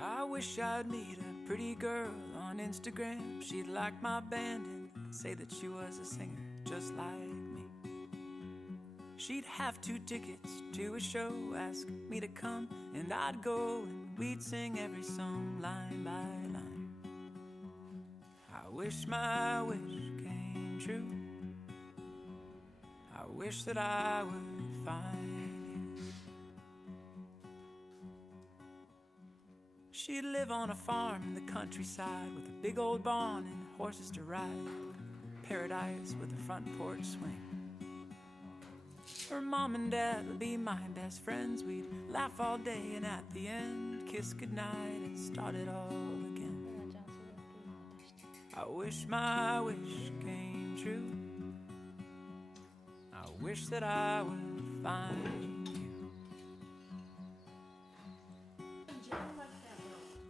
I wish I'd meet a pretty girl on Instagram. She'd like my band and say that she was a singer just like me. She'd have 2 tickets to a show, ask me to come, and I'd go, and we'd sing every song line by line. I wish my wish came true. I wish that I would find you. She'd live on a farm in the countryside with a big old barn and horses to ride. Paradise with a front porch swing. Her mom and dad would be my best friends. We'd laugh all day and at the end kiss goodnight and start it all again. I wish my wish came true. I wish that I would find you.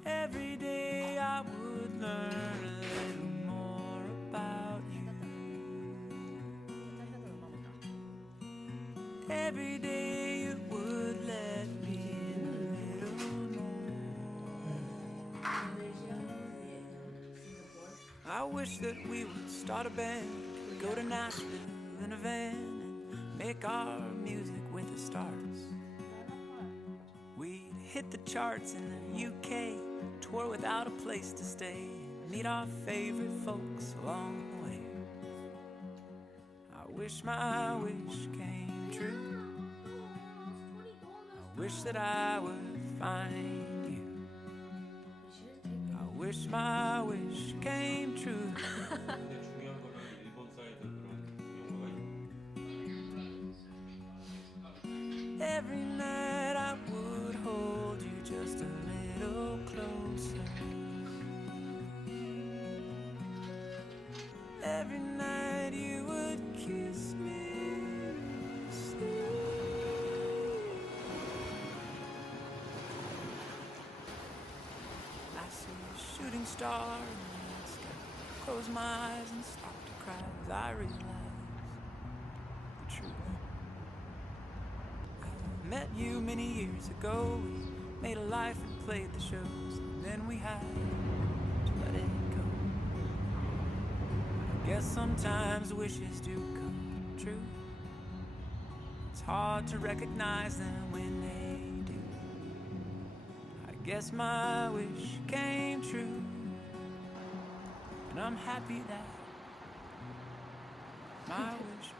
Every day I would learn a little more about you. Every day you would let me in a little more. I wish that we would start a band, go to Nashville in a van, and make our music with the stars. We'd hit the charts in the UK, tour without a place to stay, and meet our favorite folks along the way. I wish my wish came true. I wish that I would find you. I wish my wish came true. 근데 중요한 거는 일본 사이드 그런 용어가 Every night I would hold you just a little closer. Every night you would kiss me slow. I see a shooting star in the night sky. Close my eyes and stop to cry as I realize the truth. I met you many years ago. We made a life and played the shows, and then we had to let it go. I guess sometimes wishes do come true. It's hard to recognize them when they do. I guess my wish came true, and I'm happy that my wish